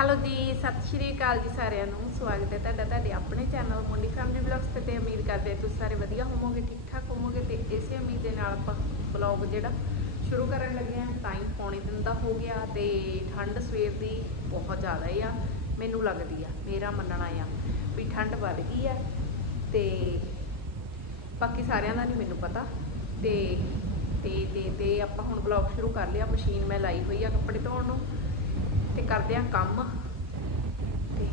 Hello ਜੀ, ਸਤਿ ਸ਼੍ਰੀ ਅਕਾਲ ਜੀ ਸਾਰਿਆਂ ਨੂੰ। ਸਵਾਗਤ ਹੈ ਤੁਹਾਡਾ ਤੁਹਾਡੇ ਆਪਣੇ ਚੈਨਲ ਮੁੰਡੀ ਫੈਮਿਲੀ ਵਲੌਗਸ ਤੇ ਤੇ ਉਮੀਦ ਕਰਦੇ ਤੁਸੀਂ ਸਾਰੇ ਵਧੀਆ ਹੋਵੋਗੇ ਠੀਕ ਠਾਕ ਹੋਵੋਗੇ ਤੇ ਇਸੇ ਉਮੀਦ ਦੇ ਨਾਲ ਆਪਾਂ ਵਲੌਗ ਜਿਹੜਾ ਸ਼ੁਰੂ ਕਰਨ ਲੱਗੇ ਹਾਂ ਟਾਈਮ ਪੌਣੇ ਦਿਨ ਦਾ ਹੋ ਗਿਆ ਤੇ ਠੰਡ ਸਵੇਰ ਦੀ ਬਹੁਤ ਜ਼ਿਆਦਾ ਆ, ਮੈਨੂੰ ਲੱਗਦੀ ਆ, ਮੇਰਾ ਮੰਨਣਾ ਆ ਵੀ ਠੰਡ ਵੱਧ ਗਈ ਆ ਤੇ ਬਾਕੀ ਸਾਰਿਆਂ ਦਾ ਨਹੀਂ ਮੈਨੂੰ ਪਤਾ ਤੇ ਤੇ ਤੇ ਤੇ ਆਪਾਂ ਹੁਣ ਵਲੌਗ ਸ਼ੁਰੂ ਕਰ ਲਿਆ, ਮਸ਼ੀਨ ਮੈਂ ਲਾਈ ਹੋਈ ਆ ਕੱਪੜੇ ਧੋਣ ਨੂੰ। ਤੇ ਕਰਦੇ ਆ ਕੰਮ। ਤੇ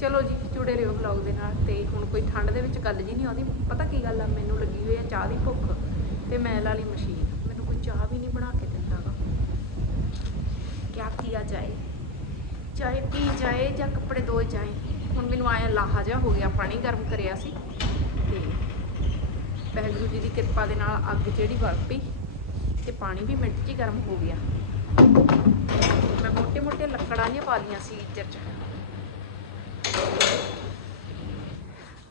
ਚਲੋ ਜੀ ਜੁੜੇ ਰਹੋ ਵਲੌਗ ਦੇ ਨਾਲ। ਤੇ ਹੁਣ ਕੋਈ ਠੰਡ ਦੇ ਵਿੱਚ ਗੱਲ ਜੀ ਨਹੀਂ ਆਉਂਦੀ। ਪਤਾ ਕੀ ਗੱਲ ਆ, ਮੈਨੂੰ ਲੱਗੀ ਹੋਈ ਆ ਚਾਹ ਦੀ ਭੁੱਖ ਤੇ ਮੈਂ ਲਾ ਲਈ ਮਸ਼ੀਨ। ਮੈਨੂੰ ਕੋਈ ਚਾਹ ਵੀ ਨਹੀਂ ਬਣਾ ਕੇ ਦਿੰਦਾਗਾ ਕਿਆ ਕੀਆ ਜਾਏ। ਚਾਹੇ ਪੀ ਜਾਏ ਜਾਂ ਕੱਪੜੇ ਧੋਏ ਜਾਏ। ਹੁਣ ਮੈਨੂੰ ਆਇਆ ਲਾਹਾ ਜਿਹਾ ਹੋ ਗਿਆ, ਪਾਣੀ ਗਰਮ ਕਰਿਆ ਸੀ। ਤੇ ਵਾਹਿਗੁਰੂ ਜੀ ਦੀ ਕਿਰਪਾ ਦੇ ਨਾਲ ਅੱਗ ਜਿਹੜੀ ਵਗ ਪਈ ਤੇ ਪਾਣੀ ਵੀ ਮਿੰਟ 'ਚ ਹੀ ਗਰਮ ਹੋ ਗਿਆ। ਮੈਂ ਮੋਟੇ ਮੋਟੇ ਲੱਕੜਾਂ ਜਿਹੀਆਂ ਪਾ ਲਈਆਂ ਸੀ ਇੱਜਰ 'ਚ।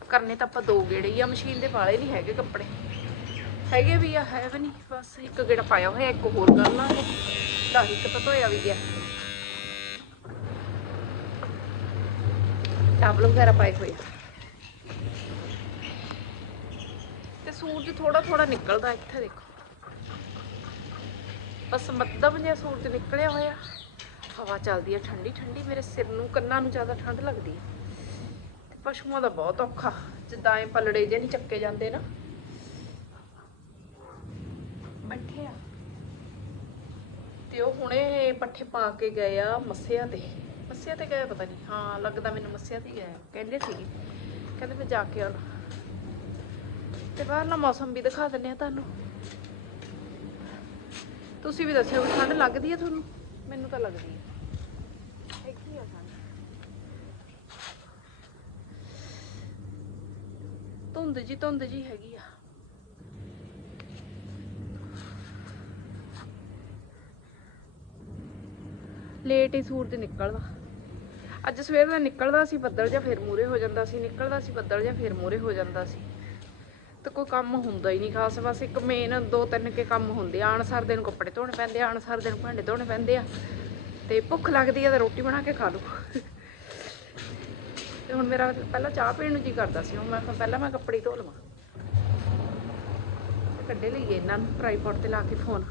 ਕਰਨੇ ਤਾਂ ਆਪਾਂ ਦੋ ਗੇੜੇ ਹੀ ਆ, ਮਸ਼ੀਨ ਦੇ ਵਾਲੇ ਨਹੀਂ ਹੈਗੇ ਕੱਪੜੇ। ਹੈਗੇ ਵੀ ਆ, ਹੈ ਵੀ ਨਹੀਂ, ਬਸ ਇੱਕ ਗੇੜਾ ਪਾਇਆ ਹੋਇਆ, ਇੱਕ ਹੋਰ ਕਰ ਲਾਂਗੇ। ਦਸ ਇੱਕ ਤਾਂ ਧੋਇਆ ਵੀ ਗਿਆ। ਟਾਵਲ ਵਗੈਰਾ ਪਾਏ ਹੋਏ ਆ। ਤੇ ਸੂਰਜ ਥੋੜਾ ਥੋੜਾ ਨਿਕਲਦਾ ਇੱਥੇ ਦੇਖੋ। ਬਸ ਮੱਧਮ ਜਿਹਾ ਸੂਰਜ ਨਿਕਲਿਆ ਹੋਇਆ। ਹਵਾ ਚੱਲਦੀ ਹੈ ਠੰਡੀ ਠੰਡੀ, ਮੇਰੇ ਸਿਰ ਨੂੰ, ਕੰਨਾਂ ਨੂੰ ਜ਼ਿਆਦਾ ਠੰਡ ਲੱਗਦੀ ਹੈ ਤੇ ਪਸ਼ੂਆਂ ਦਾ ਬਹੁਤ ਔਖਾ। ਜਿੱਦਾਂ ਐ ਪਲੜੇ ਜੇ ਨਹੀਂ ਚੱਕੇ ਜਾਂਦੇ ਨਾ। ਬੈਠੇ ਆ। ਤੇ ਉਹ ਹੁਣੇ ਪੱਠੇ ਪਾ ਕੇ ਗਏ ਆ ਮੱਸਿਆ ਤੇ। ਮੱਸਿਆ ਤੇ ਗਏ ਪਤਾ ਨਹੀਂ। ਹਾਂ, ਲੱਗਦਾ ਮੈਨੂੰ ਮੱਸਿਆ ਤੇ ਗਏ ਕਹਿੰਦੇ ਸੀਗੇ। ਕਹਿੰਦੇ ਮੈਂ ਜਾ ਕੇ ਆਉਣਾ। ਤੇ ਬਾਹਰਲਾ ਮੌਸਮ ਵੀ ਦਿਖਾ ਦਿੰਨੇ ਆ ਤੁਹਾਨੂੰ। ਤੁਸੀਂ ਵੀ ਦੱਸਿਓ, ਠੰਡ ਲੱਗਦੀ ਹੈ ਤੁਹਾਨੂੰ? ਮੈਨੂੰ ਤਾਂ ਲੱਗਦੀ ਹੈ ਹੈਗੀ ਆ ਠੰਡ ਧੁੰਦ ਜੀ ਧੁੰਦ ਜੀ ਹੈਗੀ ਆ। ਲੇਟ ਹੀ ਸੂਰਜ ਨਿਕਲਦਾ। ਅੱਜ ਸਵੇਰ ਦਾ ਨਿਕਲਦਾ ਸੀ, ਬੱਦਲ ਜਾਂ ਫਿਰ ਮੂਰੇ ਹੋ ਜਾਂਦਾ ਸੀ, ਨਿਕਲਦਾ ਸੀ, ਬੱਦਲ ਜਾਂ ਫਿਰ ਮੂਰੇ ਹੋ ਜਾਂਦਾ ਸੀ। ਤੇ ਕੋਈ ਕੰਮ ਹੁੰਦਾ ਹੀ ਨਹੀਂ ਖਾਸ, ਬਸ ਇੱਕ ਮੇਨ ਦੋ ਤਿੰਨ ਕੇ ਕੰਮ ਹੁੰਦੇ ਆ। ਆਣ ਸਰ ਦਿਨ ਕੱਪੜੇ ਧੋਣੇ ਪੈਂਦੇ ਆ, ਆਣ ਸਰ ਦਿਨ ਭਾਂਡੇ ਧੋਣੇ ਪੈਂਦੇ ਆ। ਤੇ ਭੁੱਖ ਲੱਗਦੀ ਆ ਤਾਂ ਰੋਟੀ ਬਣਾ ਕੇ ਖਾ ਲਓ। ਤੇ ਹੁਣ ਮੇਰਾ ਪਹਿਲਾਂ ਚਾਹ ਪੀਣ ਨੂੰ ਜੀ ਕਰਦਾ ਸੀ, ਹੁਣ ਮੈਂ ਕਿਹਾ ਪਹਿਲਾਂ ਮੈਂ ਕੱਪੜੇ ਧੋ ਲਵਾਂ। ਤੇ ਕੱਢੇ ਲਈਏ, ਇਹਨਾਂ ਨੂੰ ਟ੍ਰਾਈਪੋਡ ਤੇ ਲਾ ਕੇ ਫੋਨ।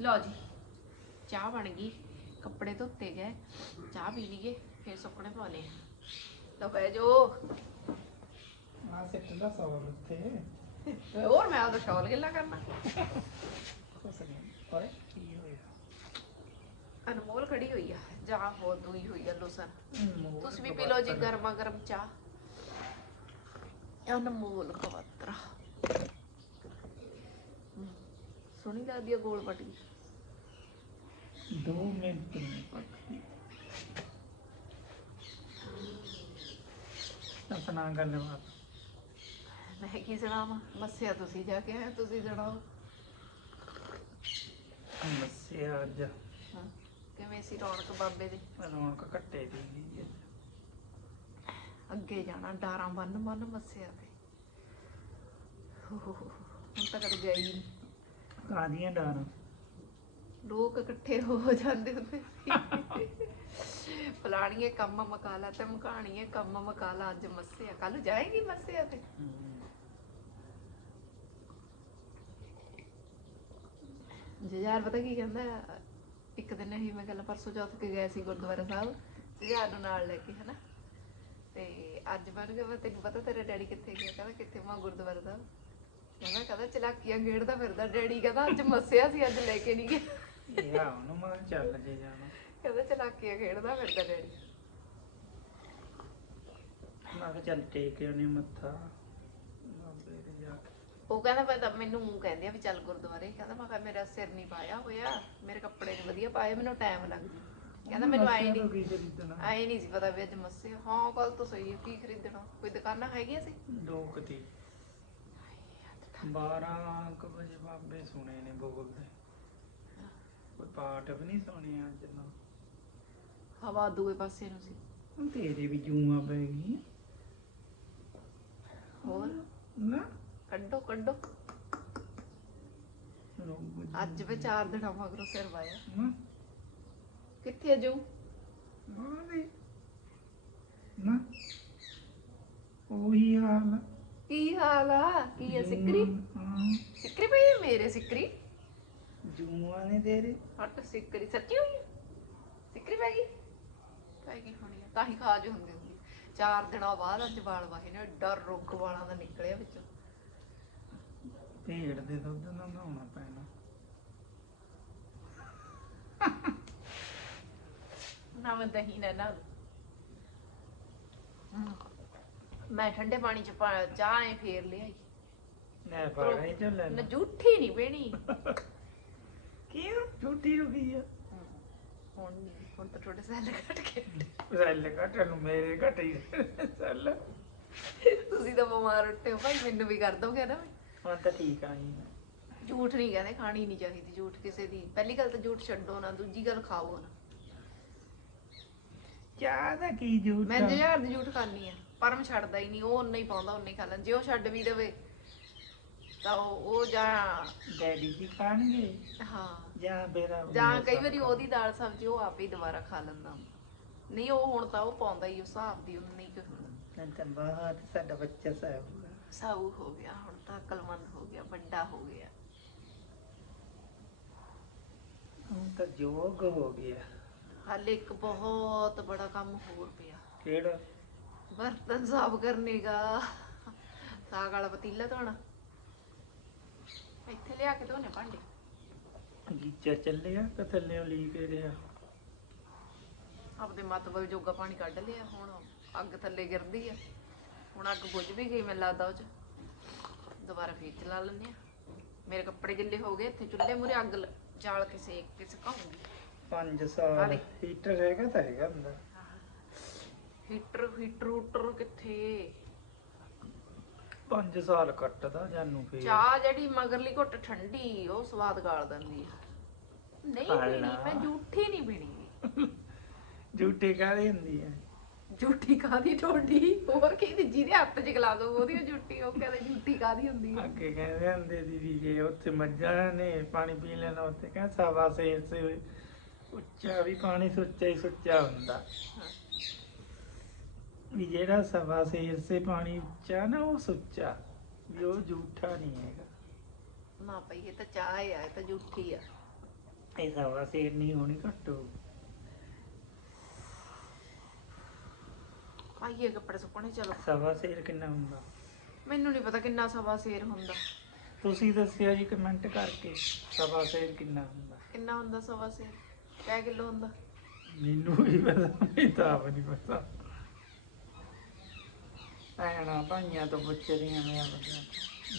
ਲਓ ਜੀ ਚਾਹ ਬਣ ਗਈ। ਕੱਪੜੇ ਧੋਤੇ ਗਏ। ਚਾਹ ਪੀ ਲਈਏ ਫਿਰ ਸੁੱਕਣੇ ਪਾਉਣੇ ਲਓ ਬਹਿ ਜੋ ਆ ਸੈੱਟ ਦਾ ਸਵਾਲ ਉੱਤੇ ਹੋਰ ਮੈਂ ਉਹਦਾ ਸ਼ੌਲ ਗਿੱਲਾ ਕਰਨਾ। ਕੁਛ ਨਹੀਂ। ਓਏ ਕੀ ਹੋਇਆ? ਅਨਮੋਲ ਖੜੀ ਹੋਈ ਆ। ਜਾਂ ਹੋ ਦੂਈ ਹੋਈ ਆ ਲੋਸਨ ਤੁਸੀਂ ਵੀ ਪੀ ਲਓ ਜੀ ਗਰਮਾ ਗਰਮ ਚਾਹ। ਅਨਮੋਲ ਕਵਤਰਾ ਸੁਣੀ ਲੱਗਦੀ ਆ ਗੋਲ ਪਟਕੀ ਦੋ ਮਿੰਟ ਆਪਣਾ ਕਰਨ ਬਾਅਦ ਮੈਂ ਕੀ ਸੁਣਾਵਾਂ ਮੱਸਿਆ ਤੁਸੀਂ ਜਾ ਕੇ ਆਏ ਤੁਸੀਂ ਸੁਣਾਓ ਮਸਿਆ ਅੱਜ। ਹਾਂ, ਕਿਵੇਂ ਸੀ ਰੌਣਕ ਬਾਬੇ ਦੀ? ਰੌਣਕ ਘੱਟੇ ਦੀ ਗਈ ਅੱਗੇ ਜਾਣਾ ਡਾਰਾਂ ਬੰਨ ਬੰਨ ਮੱਸਿਆ ਤੇ। ਹੋ ਹੋ ਹੋ, ਹੁਣ ਤਾਂ ਕਦੇ ਗਈ ਨਹੀਂ। ਕਾਦੀਆਂ ਡਾਰ? ਲੋਕ ਇਕੱਠੇ ਹੋ ਜਾਂਦੇ ਹੁੰਦੇ ਸੀ। ਫਲਾਣੀਏ ਕੰਮ ਮਕਾਲਾ ਤੇ ਮਕਾਣੀਏ ਕੰਮ ਮਕਾਲਾ, ਅੱਜ ਮੱਸਿਆ ਕੱਲ ਜਾਏਗੀ ਮੱਸਿਆ ਤੇ। ਜਜਾਰ ਪਤਾ ਕੀ ਕਹਿੰਦਾ, ਇੱਕ ਦਿਨ ਹੀ ਮੈਂ ਕੱਲ ਪਰਸੋਂ ਚੌਥ ਕੇ ਗਏ ਸੀ ਗੁਰਦੁਆਰਾ ਸਾਹਿਬ ਜਜਾਰ ਨੂੰ ਨਾਲ ਲੈ ਕੇ, ਹਨਾ? ਤੇ ਅੱਜ ਬਣ ਗਿਆ ਤੈਨੂੰ ਪਤਾ ਤੇਰਾ ਡੈਡੀ ਕਿੱਥੇ ਗਿਆ ਕਹਿੰਦਾ ਕਿੱਥੇ? ਮਾਂ ਗੁਰਦੁਆਰਾ ਸਾਹਿਬ। ਕਹਿੰਦਾ ਕਹਿੰਦਾ ਚਲਾਕੀਆਂ ਗੇੜਦਾ ਫਿਰਦਾ, ਡੈਡੀ ਕਹਿੰਦਾ ਅੱਜ ਮੱਸਿਆ ਸੀ, ਅੱਜ ਲੈ ਕੇ ਨਹੀਂ ਗਿਆ। ਇਹ ਆ ਉਹਨੂੰ ਮੈਂ ਕਿਹਾ ਚੱਲ ਜੇ ਜਾਣਾ। ਕਹਿੰਦਾ ਚਲਾਕੀਆਂ ਖੇਡਦਾ ਫਿਰਦਾ ਡੈਡੀ ਮੈਂ ਕਿਹਾ ਚੱਲ ਟੇਕ ਆਉਣੇ ਮੱਥਾ। ਬਾਬੇ ਦੇ ਜਾ ਕੇ। ਉਹ ਕਹਿੰਦਾ ਮੈਂ ਤਾਂ ਮੈਨੂੰ ਮੂੰਹ ਕਹਿੰਦੇ ਆ ਵੀ ਚੱਲ ਗੁਰਦੁਆਰੇ। ਕਹਿੰਦਾ ਮੈਂ ਕਿਹਾ ਮੇਰਾ ਸਿਰ ਨਹੀਂ ਪਾਇਆ ਹੋਇਆ ਮੇਰੇ ਕੱਪੜੇ ਨੇ ਵਧੀਆ ਪਾਏ ਮੈਨੂੰ ਟਾਈਮ ਲੱਗ ਜੂ ਕਹਿੰਦਾ ਮੈਨੂੰ ਤੋਂ ਨਹੀਂ ਕੀ ਖਰੀਦਣਾ? ਆਏ ਨਹੀਂ ਸੀ ਪਤਾ ਵੀ ਅੱਜ ਮੱਸੇ ਹਾਂ ਕੱਲ ਤੋਂ ਸਹੀ ਹੈ ਕੀ ਖਰੀਦਣਾ? ਕੋਈ ਦੁਕਾਨਾਂ ਹੈਗੀਆਂ ਸੀ? ਦੋ ਕਤੀ 12 ਕੁ ਵਜੇ ਬਾਬੇ ਸੁਣੇ ਨੇ ਬੋਲਦੇ ਕੋਈ ਪਾਠ ਵੀ ਨਹੀਂ ਸੁਣਿਆ ਅੱਜ ਨਾ ਹਵਾ ਦੂਏ ਪਾਸੇ ਨੂੰ ਸੀ। ਹੁਣ ਤੇਰੇ ਵੀ ਜੂਆਂ ਪੈ ਗਈਆਂ। ਹੋਰ? ਨਾ। ਕੱਢੋ ਕੱਢੋ। ਰੋਗ ਅੱਜ ਵੀ ਚਾਰ ਦਿਨਾਂ ਮਗਰੋਂ ਸਿਰ ਵਾਇਆ। ਨਾ। ਕਿੱਥੇ ਜੂ? ਨਾ। ਉਹੀ ਹਾਲ ਆ। ਕੀ ਹਾਲ ਆ? ਕੀ ਹੈ ਸਿੱਕਰੀ? ਹਾਂ। ਸਿੱਕਰੀ ਪਈ ਮੇਰੇ ਸਿੱਕਰੀ? ਜੂਆਂ ਨੇ ਤੇਰੇ। ਹਟ ਸਿੱਕਰੀ ਸੱਚੀ ਹੋਈ ਹੈ? ਸਿੱਕਰੀ ਪੈ ਗਈ? ਪੈ ਗਈ ਹੋਣੀ ਆ ਤਾਂ ਹੀ ਖਾਜ ਹੁੰਦੀ ਹੁੰਦੀ ਆ। ਚਾਰ ਦਿਨਾਂ ਬਾਅਦ ਅੱਜ ਵਾਲ ਵਾਹੇ ਨੇ ਡਰ ਰੁੱਖ ਵਾਲਾਂ ਦਾ ਨਿਕਲਿਆ ਵਿੱਚੋਂ। ਭੇਡ ਦੇ ਦੁੱਧ ਨਾਲ ਨਹਾਉਣਾ ਪੈਣਾ। ਨਾ ਮੈਂ ਦਹੀਂ ਨਾ ਨਾ ਮੈਂ ਠੰਡੇ ਪਾਣੀ ਚ ਪਾ- ਚਾਹ ਐ ਫੇਰ ਲਿਆਈ। ਲੈ ਪਾਣਾ ਨਾ ਲੈ ਝੂਠੀ ਨਹੀਂ ਬਣੀ ਕਿਉਂ ਛੋਟੀ ਰੁਕੀ ਆ? ਹੁਣ ਨਹੀਂ ਹੁਣ ਤਾਂ ਥੋੜੇ ਸੈੱਲ ਕੱਟ ਕੇ ਸੈੱਲ ਘਟਣ ਨੂੰ ਮੇਰੇ ਘਟੀ ਸੈੱਲ। ਤੁਸੀਂ ਤਾਂ ਬਿਮਾਰ ਉੱਠੇ ਹੋ ਭਾਈ ਮੈਨੂੰ ਵੀ ਕਰ ਦੋਗੇ ਨਾ। ਹੁਣ ਤਾਂ ਠੀਕ ਆ ਜੀ। ਝੂਠ ਨਹੀਂ ਕਹਿੰਦੇ ਖਾਣੀ ਨਹੀਂ ਚਾਹੀਦੀ ਝੂਠ ਕਿਸੇ ਦੀ। ਪਹਿਲੀ ਗੱਲ ਤਾਂ ਝੂਠ ਛੱਡੋ ਨਾ ਦੂਜੀ ਗੱਲ ਖਾਓ ਨਾ। ਦਾ ਕੀ ਮੈਂ ਜੁਝਾਰ ਦੀ ਝੂਠ ਖਾਣੀ ਆ ਪਰਮ ਛੱਡਦਾ ਹੀ ਨਹੀਂ ਉਹ ਉਨਾ ਹੀ ਪਾਉਂਦਾ ਉਨਾ ਹੀ ਖਾ ਲੈਂਦਾ। ਜੇ ਉਹ ਛੱਡ ਵੀ ਦੇਵੇ ਤਾਂ ਉਹ ਉਹ ਜਾਂ ਡੈਡੀ ਜੀ ਖਾਣਗੇ? ਹਾਂ। ਜਾਂ ਮੇਰਾ ਜਾਂ ਕਈ ਵਾਰੀ ਉਹਦੀ ਦਾਲ ਸਬਜ਼ੀ ਉਹ ਆਪੇ ਹੀ ਦੁਬਾਰਾ ਖਾ ਲੈਂਦਾ ਨਹੀਂ ਉਹ ਹੁਣ ਤਾਂ ਉਹ ਪਾਉਂਦਾ ਹੀ ਉਸ ਹਿਸਾਬ ਦੀ ਉਨੀ ਕੁ ਤਾਂ ਬਾਤ ਸਾਡਾ ਬੱਚਾ ਸਾਹਿਬ ਸਾਊ ਹੋ ਗਿਆ ਹੁਣ ਤਾਂ ਅਕਲਮੰਦ ਹੋ ਗਿਆ ਵੱਡਾ ਹੋ ਗਿਆ। ਹੁਣ ਤਾਂ ਜੋਗ ਹੋ ਗਿਆ। ਹਾਲੇ ਇੱਕ ਬਹੁਤ ਬੜਾ ਕੰਮ ਹੋਰ ਪਿਆ। ਕਿਹੜਾ? ਬਰਤਨ ਸਾਫ਼ ਕਰਨੇ ਦਾ। ਸਾਗ ਵਾਲਾ ਪਤੀਲਾ ਧੋਣਾ। ਇੱਥੇ ਲਿਆ ਕੇ ਧੋਣੇ ਭਾਂਡੇ। ਗੀਚਾ ਚੱਲਿਆ ਕਿ ਥੱਲੇ ਲੀ ਕੇ ਰਿਹਾ? ਆਪਦੇ ਮਤਲਬ ਜੋਗਾ ਪਾਣੀ ਕੱਢ ਲਿਆ ਹੁਣ ਅੱਗ ਥੱਲੇ ਗਿਰਦੀ ਆ। ਹੁਣ ਅੱਗ ਬੁਝ ਵੀ ਗਈ ਮੈਨੂੰ ਲੱਗਦਾ ਉਹ ਚ। ਦੁਬਾਰਾ ਫੇਰ ਚਲਾ ਲੈਂਦੇ ਆ। ਮੇਰੇ ਕੱਪੜੇ ਗਿੱਲੇ ਹੋ ਗਏ ਇੱਥੇ ਚੁੱਲ੍ਹੇ ਮੂਰੇ ਅੱਗ ਲ- ਜਾਲ ਕੇ ਸੇਕ ਕੇ ਸੁਕਾਉਂਗੀ 5 ਆ ਸਾਲ। ਹੀਟਰ ਹੈਗਾ ਤਾਂ ਹੈਗਾ ਅੰਦਰ। ਹੀਟਰ ਹੀਟਰ ਹੂਟਰ ਕਿੱਥੇ? 5 ਸਾਲ ਕੱਟਦਾ ਜਾਨੂੰ ਫੇਰ। ਚਾਹ ਜਿਹੜੀ ਮਗਰਲੀ ਘੁੱਟ ਠੰਡੀ ਉਹ ਸਵਾਦ ਗਾਲ ਦਿੰਦੀ ਆ। ਨਹੀਂ ਪੀਣੀ। ਮੈਂ ਝੂਠੀ ਨਹੀਂ ਪੀਣੀ। ਝੂਠੀ ਕਾਹਦੀ ਹੁੰਦੀ ਹੈ ਝੂਠੀ ਕਾਦੀ ਠੋਡੀ ਹੋਰ ਕੀ ਦੀ ਜਿਹਦੇ ਹੱਥ 'ਚ ਗਲਾ ਦੋ ਉਹਦੀ ਓ ਝੂਠੀ ਉਹ ਕਹਿੰਦੇ ਝੂਠੀ ਕਾਦੀ ਹੁੰਦੀ ਆ। ਅੱਗੇ ਕਹਿੰਦੇ ਹੁੰਦੇ ਸੀ ਵੀ ਜੇ ਉੱਥੇ ਮੱਝਾਂ ਨੇ ਪਾਣੀ ਪੀ ਲੈਣਾ ਉੱਥੇ ਕਹਿੰਦਾ ਸਵਾ ਸੇਰ ਸੇ ਉੱਚਾ ਵੀ ਪਾਣੀ ਸੁੱਚਾ ਹੀ ਸੁੱਚਾ ਹੁੰਦਾ। ਵੀ ਜਿਹੜਾ ਸਵਾ ਸੇਰ ਸੇ ਪਾਣੀ ਉੱਚਾ ਨਾ ਉਹ ਸੁੱਚਾ। ਵੀ ਉਹ ਝੂਠਾ ਨਹੀਂ ਹੈਗਾ। ਨਾ ਭਈ ਇਹ ਤਾਂ ਚਾਹ ਆ ਇਹ ਤਾਂ ਝੂਠੀ ਆ। ਇਹ ਸਵਾ ਸੇਰ ਨਹੀਂ ਹੋਣੀ ਘੱਟੋ ਆਈਏ ਕੱਪੜੇ ਸੁੱਕਣੇ ਚਲੋ। ਸਵਾ ਸੇਰ ਕਿੰਨਾ ਹੁੰਦਾ? ਮੈਨੂੰ ਨਹੀਂ ਪਤਾ ਕਿੰਨਾ ਸਵਾ ਸੇਰ ਹੁੰਦਾ। ਤੁਸੀਂ ਦੱਸਿਆ ਜੀ ਕਮੈਂਟ ਕਰਕੇ ਸਵਾ ਸੇਰ ਕਿੰਨਾ ਹੁੰਦਾ? ਕਿੰਨਾ ਹੁੰਦਾ ਸਵਾ ਸੇਰ? ਕਿਆ ਕਿਲੋ ਹੁੰਦਾ? ਮੈਨੂੰ ਵੀ ਪਤਾ ਨਹੀਂ ਤਾਂ ਆਪ ਨਹੀਂ ਪਤਾ। ਭੈਣਾਂ ਭਾਈਆਂ ਤੋਂ ਪੁੱਛਦੀਆਂ ਮੈਂ ਆਪਣੀਆਂ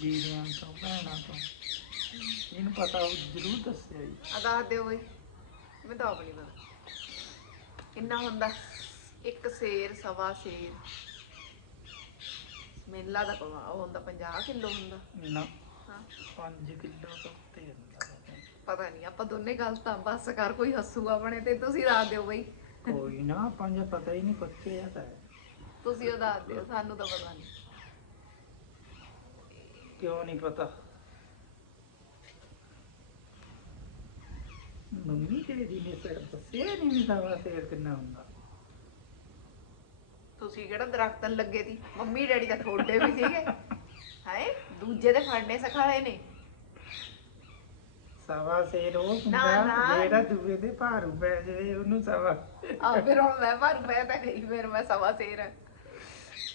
ਵੀਰਾਂ ਤੋਂ ਭੈਣਾਂ ਤੋਂ। ਇਹਨੂੰ ਪਤਾ ਉਹ ਜ਼ਰੂਰ ਦੱਸਿਆ ਜੀ। ਆ ਦੱਸ ਦਿਓ ਬਈ ਮੈਂ ਤਾਂ ਆਪ ਨਹੀਂ ਪਤਾ। ਕਿੰਨਾ ਹੁੰਦਾ? ਇੱਕ ਸੇਰ ਸਵਾ ਸੇਰ। ਮੈਨੂੰ ਲੱਗਦਾ ਪਵਾ ਉਹ ਹੁੰਦਾ 50 ਕਿਲੋ ਹੁੰਦਾ। ਨਾ ਹਾਂ। 5 ਕਿਲੋ ਤੋਂ ਉੱਤੇ ਹੁੰਦਾ। ਪਤਾ ਨਹੀਂ ਆਪਾਂ ਦੋਨੇ ਗਲਤ ਆ ਬਸ ਕਰ ਕੋਈ ਹੱਸੂਗਾ ਬਣੇ ਤੇ ਤੁਸੀਂ ਦੱਸ ਦਿਓ ਬਈ। ਕੋਈ ਨਾ ਆਪਾਂ ਜੇ ਪਤਾ ਹੀ ਨਹੀਂ ਪੱਕੇ ਆ ਤਾਂ। ਤੁਸੀਂ ਉਹ ਦੱਸ ਦਿਓ ਸਾਨੂੰ ਤਾਂ ਪਤਾ ਨਹੀਂ। ਕਿਉਂ ਨਹੀਂ ਪਤਾ? ਮੰਮੀ ਤੇਰੀ ਨੇ ਸਿਰ ਦੱਸਿਆ ਨਹੀਂ ਵੀ ਸਵਾ ਸੇਰ ਕਿੰਨਾ ਹੁੰਦਾ। ਤੁਸੀਂ ਕਿਹੜਾ ਦਰਖਤਨ ਲੱਗੇ ਸੀ ਮੰਮੀ ਡੈਡੀ ਤਾਂ ਠੋਡੇ ਵੀ ਸੀਗੇ। ਹਾਏ ਦੂਜੇ ਦੇ ਫੜਨੇ ਸਖਾਲੇ ਨੇ। ਸਵਾ ਸੇਰ ਉਹ ਨਾ, ਹੁੰਦਾ ਨਾ। ਜਿਹੜਾ ਦੂਏ ਦੇ ਭਾਰੂ ਪੈ ਜਾਵੇ ਉਹਨੂੰ ਸਵਾ ਆ ਫਿਰ ਹੁਣ ਮੈਂ ਭਰ ਮੈਂ ਤਾਂ ਗਈ ਫਿਰ ਮੈਂ ਸਵਾ ਸੇਰ।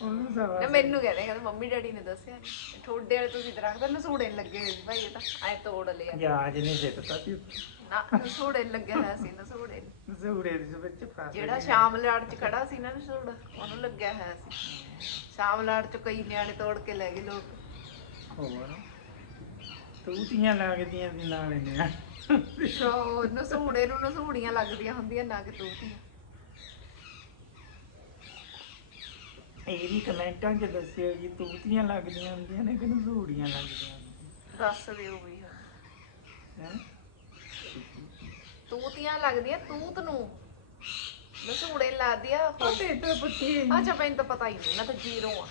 ਉਹਨੂੰ ਸਵਾ ਨਾ ਮੈਨੂੰ ਕਹਿੰਦੇ ਕਹਿੰਦੇ ਮੰਮੀ ਡੈਡੀ ਨੇ ਦੱਸਿਆ ਨੀ। ਠੋਡੇ ਵਾਲੇ ਤੁਸੀਂ ਦਰਖਤ ਨਸੂੜੇ ਲੱਗੇ ਹੋਏ ਸੀ ਭਾਈ ਇਹ ਤਾਂ ਐ ਤੋੜ ਲਿਆ। ਜਾਜ ਨੇ ਸਿੱਟਤਾ ਸੀ। ਨਾ ਨਸੂੜੇ ਲੱਗਿਆ ਹੋਇਆ ਸੀ ਨਸੂੜੇ ਜ਼ੂੜੇ ਦੇ ਵਿੱਚ ਫਸ ਜਿਹੜਾ ਗਿਆ। ਸ਼ਾਮ ਲਾੜ ਚ ਖੜਾ ਸੀ ਨਾ ਉਹਨੂੰ ਲੱਗਿਆ ਹੋਇਆ ਸੀ। ਸ਼ਾਮ ਲਾੜ ਚ ਕਈ ਨਿਆਣੇ ਤੋੜ ਕੇ ਲੈ ਗਏ ਲੋਕ। ਹੋਰ? ਤੂਤੀਆਂ ਲੱਗਦੀਆਂ ਸੀ ਨਾਲ ਨੇ। ਸ਼ੋ ਨਸੂੜੇ ਨੂੰ ਨਸੂੜੀਆਂ ਲੱਗਦੀਆਂ ਹੁੰਦੀਆਂ ਨਾ ਕਿ ਤੂਤੀਆਂ ਇਹ ਵੀ ਕਮੈਂਟਾਂ 'ਚ ਦੱਸਿਓ ਜੀ ਤੂਤੀਆਂ ਲੱਗਦੀਆਂ ਹੁੰਦੀਆਂ ਨੇ ਕਿ ਨਜ਼ੂੜੀਆਂ ਲੱਗਦੀਆਂ ਦੱਸ ਦਿਓ ਵੀ। ਹੈ? ਤੂਤੀਆਂ ਲੱਗਦੀਆਂ ਤੂਤ ਨੂੰ। ਨਸੂੜੇ ਲੱਗਦੀ ਆ ਪਤੇ ਤਾਂ ਪੱਤੀ ਅੱਛਾ ਮੈਨੂੰ ਤਾਂ ਪਤਾ ਹੀ ਨਹੀਂ ਮੈਂ ਤਾਂ ਜ਼ੀਰੋ ਆ।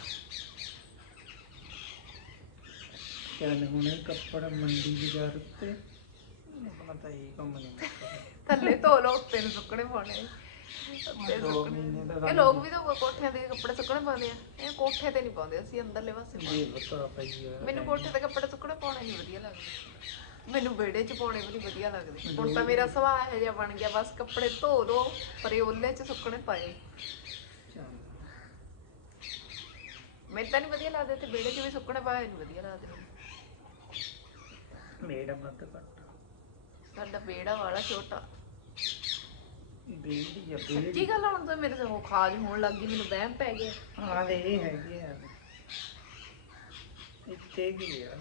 ਚੱਲ ਹੁਣ ਇਹ ਕੱਪੜ ਮੰਡੀ ਬਾਜ਼ਾਰ ਉੱਤੇ। ਆਪਣਾ ਤਾਂ ਇਹ ਕੰਮ ਨਹੀਂ ਮੁੱਕਦਾ। ਥੱਲੇ ਧੋ ਲਓ ਉੱਤੇ ਨੂੰ ਸੁੱਕਣੇ ਪਾਉਣੇ। ਉੱਤੇ ਦੋ ਸੁੱਕਣੇ ਮਹੀਨੇ ਦਾ ਇਹ ਲੋਕ ਵੀ ਤਾਂ ਕੋਠਿਆਂ ਦੇ ਕੱਪੜੇ ਸੁੱਕਣੇ ਪਾਉਂਦੇ ਆ। ਇਹ ਕੋਠੇ ਤੇ ਨਹੀਂ ਪਾਉਂਦੇ ਅਸੀਂ ਅੰਦਰਲੇ ਪਾਸੇ ਪਾਉਂਦੇ ਇਹ ਬਤਾ ਪਈ ਹੈ ਮੈਨੂੰ ਕੋਠੇ ਤੇ ਕੱਪੜੇ ਸੁੱਕਣੇ ਪਾਉਣੇ ਨਹੀਂ ਵਧੀਆ ਲੱਗਦੇ। ਮੈਨੂੰ ਵਿਹੜੇ 'ਚ ਪਾਉਣੇ ਵੀ ਨਹੀਂ ਵਧੀਆ ਲੱਗਦੇ। ਹੁਣ ਤਾਂ ਮੇਰਾ ਸੁਭਾਅ ਇਹੋ ਜਿਹਾ ਬਣ ਗਿਆ ਬਸ ਕੱਪੜੇ ਧੋ ਦੋ ਪਰੇ ਓਲੇ 'ਚ ਸੁੱਕਣੇ ਪਾਏ। ਚੱਲ। ਮੈਨੂੰ ਤਾਂ ਨਹੀਂ ਵਧੀਆ ਲੱਗਦੇ ਤੇ ਵਿਹੜੇ 'ਚ ਵੀ ਸੁੱਕਣੇ ਪਾਏ ਨਹੀਂ ਵਧੀਆ ਲੱਗਦੇ। ਮੇਰਾ ਮਤ ਕੱਟ ਸਾਡਾ ਵਿਹੜਾ ਵਾਲਾ ਛੋਟਾ। ਬੇੜੀ ਆ ਸੱਚੀ ਗੱਲ ਆ, ਹੁਣ ਤਾਂ ਮੇਰੇ ਤੇ ਖਾਜ ਹੋਣ ਲੱਗ ਗਈ ਮੈਨੂੰ ਵਹਿਮ ਪੈ ਗਿਆ। ਦੇ ਇਹ ਹੈਗੇ ਆ। ਇੱਥੇ ਕੀ ਆ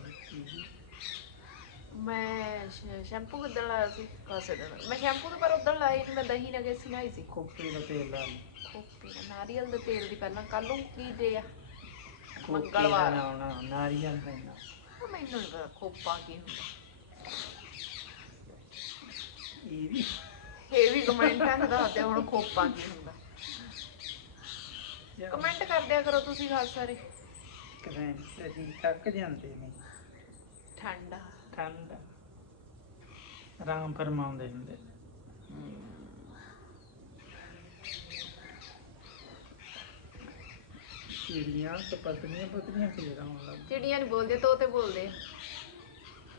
ਮੈਂ ਸ਼- ਸ਼ੈਂਪੂ ਕਿੱਦਾਂ ਲਾਇਆ ਸੀ ਕਾਸੇ ਦਿਨ ਮੈਂ ਸ਼ੈਂਪੂ ਤਾਂ ਪਰ ਉਦੋਂ ਲਾਇਆ ਨਹੀਂ ਮੈਂ ਦਹੀਂ ਨਾਲ ਗੇਸੀ ਨਹਾਈ ਸੀ। ਕੋਪੇ ਦਾ ਤੇਲ ਲਾ ਖੋਪੇ ਦਾ ਨਾਰੀਅਲ ਦੇ ਤੇਲ ਦੀ ਪਹਿਲਾਂ। ਕੱਲ ਨੂੰ ਕੀ ਦੇ ਆ? ਦਾ ਮੰਗਲਵਾਰ। ਲਾਉਣਾ ਨਾਰੀਅਲ ਪੈਣਾ ਉਹ ਮੈਨੂੰ ਨਹੀਂ ਪਤਾ ਖੋਪਾ ਕੀ ਹੁੰਦਾ? ਇਹ ਵੀ ਇਹ ਵੀ ਕਮੈਂਟਾਂ 'ਚ ਦੱਸਦੇ ਹੁਣ ਖੋਪਾ ਕੀ ਹੁੰਦਾ। ਕਮੈਂਟ ਕਰ ਦਿਆ ਕਰੋ ਤੁਸੀਂ ਖਾਸ ਸਾਰੇ। ਕਮੈਂਟ ਅਸੀਂ ਥੱਕ ਜਾਂਦੇ ਨੇ। ਠੰਡਾ ਠੰਡ ਆਰਾਮ ਫਰਮਾਉਂਦੇ ਹੁੰਦੇ ਨੇ। ਚਿੜੀਆਂ ਤੇ ਪਤਲੀਆਂ ਪਤਲੀਆਂ ਫੇਰ ਆਉਣ ਲੱਗ ਚਿੜੀਆਂ ਨਹੀਂ ਬੋਲਦੇ ਤੋਤੇ ਬੋਲਦੇ ਆ।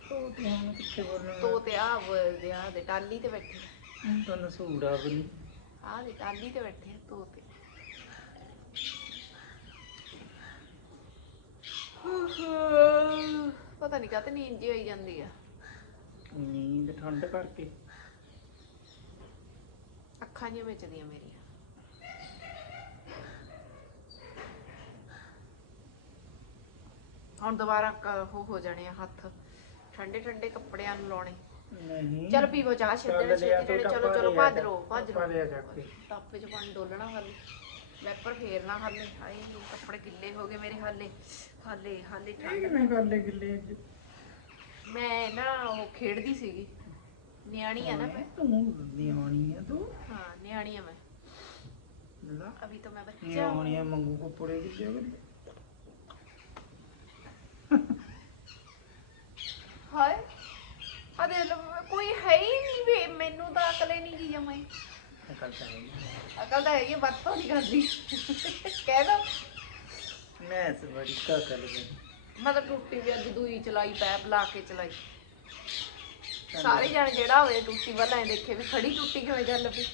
ਕਿੱਥੇ ਬੋਲਣਾ। ਤੋਤੇ ਆ ਬੋਲਦੇ ਆ ਦੇ ਟਾਲੀ ਤੇ ਬੈਠੇ। ਹੁਣ ਤਾਂ ਨਸੂੜਾ ਵੀ ਨਹੀਂ। ਆ ਦੇ ਟਾਲੀ ਤੇ ਬੈਠੇ ਆ ਤੋਤੇ ਪਤਾ ਨਹੀਂ ਕਾਤੇ ਨੀਂਦ ਜੀ ਹੋਈ ਜਾਂਦੀ ਆ। ਨੀਂਦ ਠੰਡ ਕਰਕੇ। ਅੱਖਾਂ ਜਿਹੀਆਂ ਮਚਦੀਆਂ ਮੇਰੀਆਂ। ਹੁਣ ਦੁਬਾਰਾ ਕ- ਉਹ ਹੋ ਜਾਣੇ ਆ ਹੱਥ। ਠੰਡੇ ਠੰਡੇ ਕੱਪੜਿਆਂ ਨੂੰ ਲਾਉਣੇ। ਨਹੀਂ। ਚਲ ਪੀਵੋ ਚਾਹ ਲਿਆ ਛੇਤੀ ਚਲੋ ਚਲੋ ਭੱਜ ਰੋ ਭੱਜ ਰੋ। ਟੱਪੇ 'ਚ ਪਾਣੀ ਡੋਲਣਾ ਹਾਲੇ। ਵੈਪਰ ਫੇਰਨਾ ਹਾਲੇ। ਹਾਏ ਕੱਪੜੇ ਗਿੱਲੇ ਹੋ ਗਏ ਮੇਰੇ ਹਾਲੇ। ਹਾਲੇ ਹਾਲੇ ਕਿਵੇਂ ਕਰ ਲੈ ਗਿੱਲੇ ਅੱਜ? ਮੈਂ ਨਾ ਉਹ ਖੇਡਦੀ ਸੀਗੀ। ਨਿਆਣੀ ਆ ਨਾ ਮੈਂ। ਤੂੰ ਨਿਆਣੀ ਆ ਤੂੰ। ਹਾਂ ਨਿਆਣੀ ਆ ਮੈਂ। ਲਾ। ਅਭੀ ਤਾਂ ਮੈਂ ਬੱਚਾ ਨਿਆਣੀ ਆ ਮੰਗੂ ਕੱਪੜੇ ਗਿੱਲੇ ਹੋ ਗਏ ਹਾਏ ਆ ਦੇ ਲੋ ਕੋਈ ਹੈ ਹੀ ਨਹੀਂ ਵੀ ਮੈਨੂੰ ਤਾਂ ਅਕਲ ਹੀ ਨਹੀਂ ਗਈ ਜਮਾਈ ਅਕਲ ਤਾਂ ਹੈ ਨਹੀਂ। ਅਕਲ ਤਾਂ ਹੈਗੀ ਬਾਤ ਤੋਂ ਨਹੀਂ ਕਰਦੀ। ਕਹਿ ਦੋ। ਮੈਂ ਇਸ ਬੜੀ ਕਾ ਕਰ ਗਈ ਮੈਂ ਤਾਂ ਟੁੱਟੀ ਵੀ ਅੱਜ ਦੂਈ ਚਲਾਈ ਪੈਪ ਲਾ ਕੇ ਚਲਾਈ। ਸਾਰੇ ਜਣ ਜਿਹੜਾ ਹੋਵੇ ਟੁੱਟੀ ਵੱਲ ਐ ਦੇਖੇ ਵੀ ਖੜੀ ਟੁੱਟੀ ਕਿਵੇਂ ਚੱਲ ਪਈ।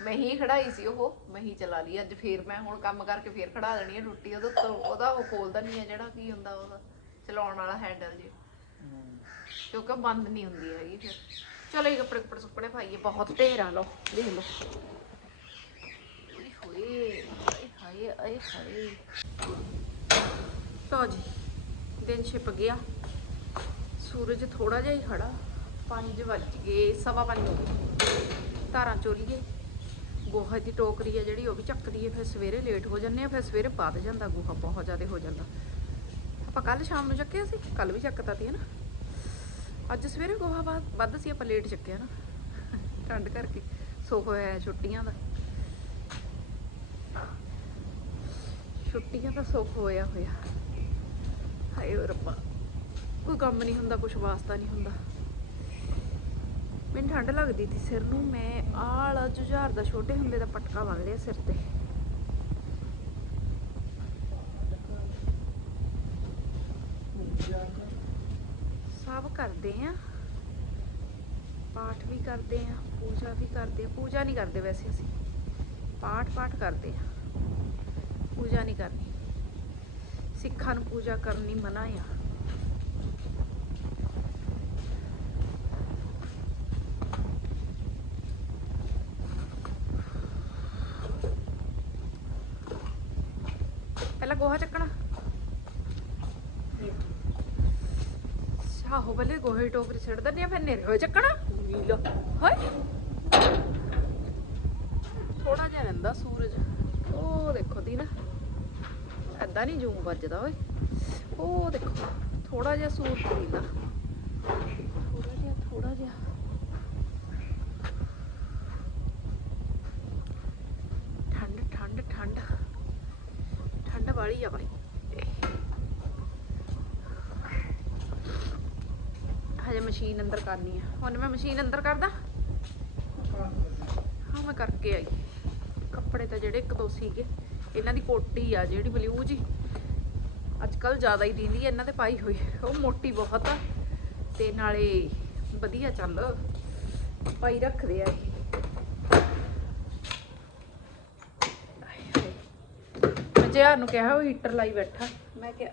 ਮੈਂ ਹੀ ਖੜਾਈ ਸੀ ਉਹ ਮੈਂ ਹੀ ਚਲਾ ਲਈ। ਅੱਜ ਫੇਰ ਮੈਂ ਹੁਣ ਕੰਮ ਕਰਕੇ ਫੇਰ ਖੜਾ ਦੇਣੀ ਹੈ ਟੁੱਟੀ। ਉਹਦਾ ਉੱਤੋਂ- ਉਹਦਾ ਉਹ ਖੋਲਦਾ ਨਹੀਂ ਹੈ ਜਿਹੜਾ ਕੀ ਹੁੰਦਾ ਉਹਦਾ। ਚਲਾਉਣ ਵਾਲਾ ਹੈਂਡਲ ਜੇ। ਕਿਉਂਕਿ ਬੰਦ ਨਹੀਂ ਹੁੰਦੀ ਹੈਗੀ ਫਿਰ। ਚਲੋ ਇਹ ਕੱਪੜੇ ਕੱਪੜੇ ਸੁੱਕਣੇ ਪਾਈਏ, ਬਹੁਤ ਢੇਰ ਆ ਲਓ, ਦੇਖ ਲਓ। ਹੋਏ ਹਾਏ ਹਾਏ ਹਾਏ ਲਓ ਜੀ, ਦਿਨ ਛਿਪ ਗਿਆ। ਸੂਰਜ ਥੋੜਾ ਜਿਹਾ ਹੀ ਖੜਾ 5 ਵੱਜ ਗਏ, ਸਵਾ ਪੰਜ ਹੋ ਗਏ। ਧਾਰਾਂ ਚੋਲੀਏ ਗੋਹਾ ਦੀ ਟੋਕਰੀ ਹੈ ਜਿਹੜੀ, ਉਹ ਵੀ ਚੱਕਦੀ ਹੈ ਫਿਰ ਸਵੇਰੇ ਲੇਟ ਹੋ ਜੰਨੇ ਆ, ਫਿਰ ਸਵੇਰੇ ਵੱਧ ਜਾਂਦਾ, ਗੋਹਾ ਬਹੁਤ ਜ਼ਿਆਦਾ ਹੋ ਜਾਂਦਾ। ਆਪਾਂ ਕੱਲ ਸ਼ਾਮ ਨੂੰ ਚੱਕਿਆ ਸੀ ਕੱਲ ਵੀ ਚੱਕਤਾ ਸੀ ਨਾ? ਅੱਜ ਸਵੇਰੇ ਗੋਹਾ ਵੱਧ- ਸੀ, ਆਪਾਂ ਲੇਟ ਚੱਕਿਆ ਨਾ। ਠੰਡ ਕਰਕੇ ਸੁੱਖ ਹੋਇਆ ਛੁੱਟੀਆਂ ਦਾ। ਛੁੱਟੀਆਂ ਦਾ ਸੁੱਖ ਹੋਇਆ ਹੋਇਆ। ਹਾਏ ਓ ਰੱਬਾ, ਕੋਈ ਕੰਮ ਨਹੀਂ ਹੁੰਦਾ, ਕੁਛ ਵਾਸਤਾ ਨਹੀਂ ਹੁੰਦਾ। ਮੈਨੂੰ ਠੰਡ ਲੱਗਦੀ ਸੀ ਸਿਰ ਨੂੰ, ਮੈਂ ਆਲਾ ਜੁਝਾਰ ਦਾ ਛੋਟੇ ਹੁੰਦੇ ਦਾ ਪਟਕਾ ਬੰਨ ਲਿਆ ਸਿਰ ਤੇ ਸਭ ਕਰਦੇ ਆ ਪਾਠ ਵੀ ਕਰਦੇ ਆ ਪੂਜਾ ਵੀ ਕਰਦੇ ਆ ਪੂਜਾ ਨਹੀਂ ਕਰਦੇ ਵੈਸੇ ਅਸੀਂ। ਪਾਠ ਪਾਠ ਕਰਦੇ ਆ ਪੂਜਾ ਨਹੀਂ ਕਰਨੀ। ਸਿੱਖਾਂ ਨੂੰ ਪੂਜਾ ਕਰਨੀ ਮਨਾ ਆ। ਪਹਿਲਾਂ ਗੋਹਾ ਚੱਕਣਾ। ਆਹੋ ਪਹਿਲੇ ਗੋਹੇ ਟੋਕਰੀ ਛੱਡ ਦਿੰਦੀ ਆ ਫਿਰ ਨੇਰੇ ਹੋਏ ਚੱਕਣਾ। ਲੀਲਾ ਹਾਏ। ਥੋੜਾ ਜਿਹਾ ਰਹਿੰਦਾ ਸੂਰਜ। ਉਹ ਦੇਖੋ ਦੀ ਨਾ ਐਦਾਂ ਨਹੀਂ ਜੂਮ ਵੱਜਦਾ, ਓਏ। ਉਹ ਦੇਖੋ ਥੋੜਾ ਜਿਹਾ ਸੂਰਜ ਲੀਲਾ ਥੋੜਾ ਜਿਹਾ ਥੋੜਾ ਜਿਹਾ। ਠੰਡ ਠੰਡ ਠੰਡ। ਠੰਡ ਵਾਲੀ ਆ ਬਾਈ ਹਜੇ ਮਸ਼ੀਨ ਅੰਦਰ ਕਰਨੀ ਆ। ਹੁਣ ਮੈਂ ਮਸ਼ੀਨ ਅੰਦਰ ਕਰਦਾ। ਹਾਂ, ਮੈਂ ਕਰਕੇ ਆਈ। ਕੱਪੜੇ ਤਾਂ ਜਿਹੜੇ ਇੱਕ ਦੋ ਸੀਗੇ, ਇਹਨਾਂ ਦੀ ਕੋਟੀ ਆ ਜਿਹੜੀ ਬਲੂ ਜੀ। ਅੱਜ ਕੱਲ ਜ਼ਿਆਦਾ ਹੀ ਦੀਂਦੀ ਆ ਇਹਨਾਂ ਤੇ ਪਾਈ ਹੋਈ ਉਹ ਮੋਟੀ ਬਹੁਤ ਆ। ਤੇ ਨਾਲੇ ਵਧੀਆ ਚੱਲ। ਪਾਈ ਰੱਖਦੇ ਆ ਇਹ। ਆਏ ਜਿਆ ਨੂੰ ਕਿਹਾ, ਉਹ ਹੀਟਰ ਲਾਈ ਬੈਠਾ। ਮੈਂ ਕਿਹਾ,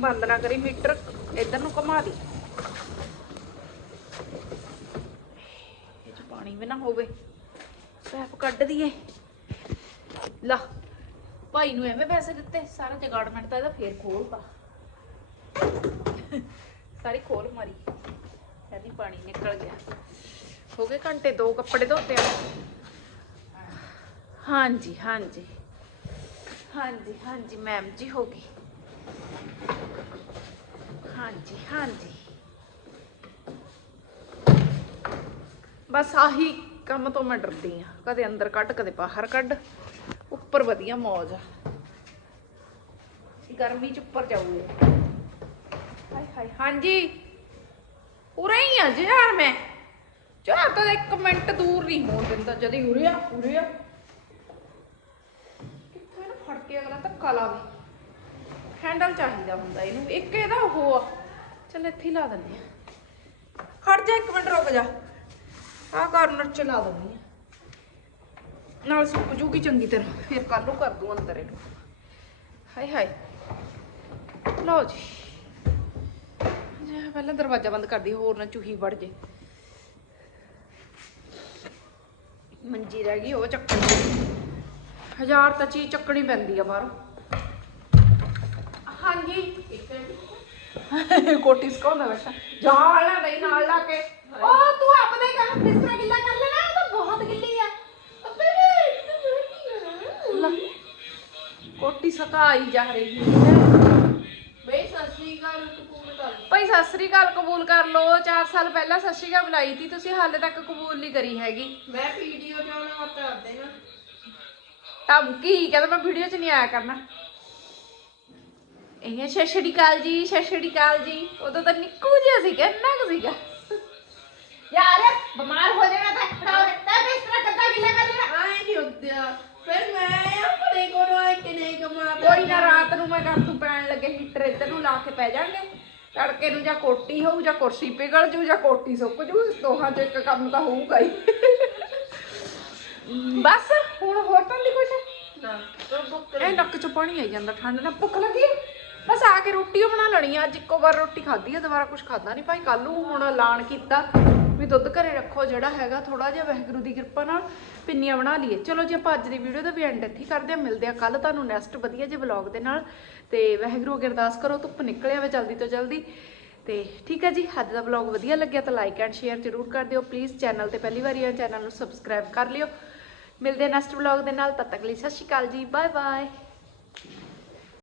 ਬੰਦ ਨਾ ਕਰੀ ਮੀਟਰ, ਇੱਧਰ ਨੂੰ ਘੁਮਾ ਦੀ ਇਹ ਚ ਪਾਣੀ ਵੀ ਨਾ ਹੋਵੇ। ਪੈਪ ਕੱਢ ਦਈਏ। ਲਾ, ਭਾਈ ਨੂੰ ਐਵੇਂ ਪੈਸੇ ਦਿੱਤੇ, ਸਾਰਾ ਜਗਾੜਮੈਂਟ ਤਾਂ ਇਹਦਾ ਫੇਰ ਖੋਲਤਾ ਸਾਰੀ ਖੋਲ ਮਾਰੀ। ਇਹਦੀ ਪਾਣੀ ਨਿਕਲ ਗਿਆ। ਹੋ ਗਏ ਘੰਟੇ ਦੋ ਕੱਪੜੇ ਧੋਤੇ ਆ। ਹਾਂਜੀ ਹਾਂਜੀ। ਹਾਂਜੀ ਹਾਂਜੀ ਮੈਮ ਜੀ, ਹੋ ਗਈ। ਹਾਂਜੀ ਹਾਂਜੀ। ਬਸ ਆਹੀ ਕੰਮ ਤੋਂ ਮੈਂ ਡਰਦੀ ਆ। ਕਦੇ ਅੰਦਰ ਕੱਢ, ਕਦੇ ਬਾਹਰ ਕੱਢ। ਉੱਪਰ ਵਧੀਆ ਮੌਜ ਆ। ਗਰਮੀ ਚ ਉੱਪਰ ਜਾਊਗੇ। ਹਾਏ ਹਾਏ, ਹਾਂਜੀ। ਉਰੇ ਹੀ ਆ ਜੀ ਯਾਰ ਮੈਂ। ਚਾਹ ਤਾਂ ਇੱਕ ਮਿੰਟ ਦੂਰ ਨਹੀਂ ਹੋਣ ਦਿੰਦਾ। ਜਦ ਹੀ ਉਰੇ ਆ ਉਰੇ ਆ। ਕਿੱਥੇ ਨਾ ਫੜ ਕੇ ਅਗਲਾ ਧੱਕਾ ਲਾਵੇ? ਹੈਂਡਲ ਚਾਹੀਦਾ ਹੁੰਦਾ ਇਹਨੂੰ। ਇੱਕ ਇਹਦਾ ਉਹ ਆ। ਚੱਲ ਇੱਥੇ ਹੀ ਲਾ ਦਿੰਦੇ ਆ। ਖੜ ਜਾ, ਇੱਕ ਮਿੰਟ ਰੁਕ ਜਾ। ਆਹ ਕਾਰਨਰ ਚ ਲਾ ਦਿੰਦੀ ਆ। ਨਾਲ ਸੁੱਕ ਜੂਗੀ ਚੰਗੀ ਤਰ੍ਹਾਂ। ਫਿਰ ਕੱਲ ਨੂੰ ਕਰ ਦੂੰ ਅੰਦਰ ਇਹਨੂੰ। ਹਾਏ ਹਾਏ। ਲਓ ਜੀ। ਜੇ ਪਹਿਲਾਂ ਦਰਵਾਜ਼ਾ ਬੰਦ ਕਰਦੀ ਹੋਰ ਨਾ ਚੂਹੀ ਵੜ ਜੇ। ਮੰਜੀ ਰਹਿ ਗਈ ਉਹ ਚੱਕਣੀ ਹਜ਼ਾਰ ਤਾਂ ਚੀਜ਼ ਚੱਕਣੀ ਪੈਂਦੀ ਆ ਬਾਹਰੋਂ। ਹਾਂਜੀ। ਕੋਟੀ ਸਕਾਉਂਦਾ ਬੈਠਾ। ਜਾਲ ਨਹੀਂ ਨਾਲ ਲਾ ਕੇ। ਉਹ ਤੂੰ ਆਪਦੇ ਘਰ ਬਿਸਤਰਾ ਗਿੱਲਾ ਕਰ ਲੈਣਾ? ਉਹ ਤਾਂ ਬਹੁਤ ਗਿੱਲੀ ਆ। ਲੈ, ਕੋਟੀ ਸਕਾਈ ਜਾ ਰਹੀ ਹੈ। ਬਈ ਸਤਿ ਸ਼੍ਰੀ ਅਕਾਲ ਕਪੂਰ ਕਰ ਭਾਈ ਸਤਿ ਸ੍ਰੀ ਅਕਾਲ ਕਬੂਲ ਕਰ ਲਓ। 4 ਸਾਲ ਪਹਿਲਾਂ ਸਤਿ ਸ੍ਰੀ ਅਕਾਲ ਬੁਲਾਈ ਤੀ ਤੁਸੀਂ ਹਾਲੇ ਤੱਕ ਕਬੂਲ ਨਹੀਂ ਕਰੀ ਹੈਗੀ। ਮੈਂ ਵੀਡੀਓ ਚਾਹਣਾ ਮਤ ਕਰ ਦੇਣਾ। ਧਮਕੀ ਕਹਿੰਦਾ ਮੈਂ ਵੀਡੀਓ 'ਚ ਨਹੀਂ ਆਇਆ ਕਰਨਾ। ਇਹ ਸਤਿ ਸ਼੍ਰੀ ਅਕਾਲ ਜੀ ਸਤਿ ਸ਼੍ਰੀ ਅਕਾਲ ਜੀ। ਉਦੋਂ ਤਾਂ ਨਿੱਕੂ ਜਿਹਾ ਸੀ ਕਿੰਨਾ ਕੁ ਸੀਗਾ। ਯਾਰ ਬਿਮਾਰ ਹੋ ਜਾਣਾ ਤਾਂ ਖੜਾ ਹੋ ਤਾਂ ਬਿਸਤਰਾ ਕੱਦਾ ਗਿੱਲਾ ਕਰ ਲੈਣਾ ਆਏ ਨਹੀਂ ਹੁੰਦਿਆ। ਫਿਰ ਮੈਂ ਆਪਣੇ ਕੋਲੋਂ ਆਏ ਕਿ ਨਹੀਂ ਕਮਾ ਕੋਈ ਨਾ ਰਾਤ ਨੂੰ ਮੈਂ ਕਰ ਤੂੰ ਪੈਣ ਲੱਗੇ ਹੀਟਰ ਇੱਧਰ ਨੂੰ ਲਾ ਕੇ ਪੈ ਜਾਾਂਗੇ। ਤੜਕੇ ਨੂੰ ਜਾਂ ਕੋਟੀ ਹੋਊ ਜਾਂ ਕੁਰਸੀ ਪਿਘਲ ਜੂ ਜਾਂ ਕੋਟੀ ਸੁੱਕ ਜੂ ਦੋਹਾਂ ਚ ਇੱਕ ਕੰਮ ਤਾਂ ਹੋਊਗਾ ਹੀ। ਬਸ ਹੁਣ ਹੋਰ ਤਾਂ ਨਹੀਂ ਕੁਛ? ਨਾ ਇਹ ਨੱਕ ਚ ਪਾਣੀ ਆਈ ਜਾਂਦਾ ਠੰਡ ਨਾਲ ਭੁੱਖ ਲੱਗੀ ਹੈ? ਬਸ ਆ ਕੇ ਰੋਟੀ ਓ ਬਣਾ ਲੈਣੀ ਆ ਅੱਜ ਇੱਕੋ ਵਾਰ ਰੋਟੀ ਖਾਧੀ ਆ ਦੁਬਾਰਾ ਕੁਝ ਖਾਦਾ ਨਹੀਂ ਭਾਈ ਕੱਲ ਨੂੰ ਹੁਣ ਐਲਾਨ ਕੀਤਾ। ਵੀ ਦੁੱਧ ਘਰੇ ਰੱਖੋ, ਜਿਹੜਾ ਹੈਗਾ ਥੋੜਾ ਜਿਹਾ ਵਾਹਿਗੁਰੂ ਦੀ ਕਿਰਪਾ ਨਾਲ ਪਿੰਨੀਆਂ ਬਣਾ ਲਈਏ। ਚਲੋ ਜੀ, ਆਪਾਂ ਅੱਜ ਦੀ ਵੀਡੀਓ ਦਾ ਵੀ ਐਂਡ ਇੱਥੇ ਕਰਦੇ ਆ ਮਿਲਦੇ ਆ ਕੱਲ ਤੁਹਾਨੂੰ ਨੈਕਸਟ ਵਧੀਆ ਜਿਹੇ ਵਲੌਗ ਦੇ ਨਾਲ। ਤੇ ਵਾਹਿਗੁਰੂ ਅੱਗੇ ਅਰਦਾਸ ਕਰੋ, ਧੁੱਪ ਨਿਕਲਿਆ ਆਵੇ ਜਲਦੀ ਤੋਂ ਜਲਦੀ। ਤੇ ਠੀਕ ਹੈ ਜੀ, ਅੱਜ ਦਾ ਵਲੌਗ ਵਧੀਆ ਲੱਗਿਆ ਤਾਂ ਲਾਈਕ ਐਂਡ ਸ਼ੇਅਰ ਜ਼ਰੂਰ ਕਰ ਦਿਓ। ਪਲੀਜ਼ ਚੈਨਲ ਤੇ ਪਹਿਲੀ ਵਾਰੀ ਆ ਚੈਨਲ ਨੂੰ ਸਬਸਕ੍ਰਾਈਬ ਕਰ ਲਿਓ। ਮਿਲਦੇ ਆ ਨੈਕਸਟ ਵਲੌਗ ਦੇ ਨਾਲ। ਤਦ ਤੱਕ ਲਈ ਸਤਿ ਸ਼੍ਰੀ ਅਕਾਲ ਜੀ। Bye bye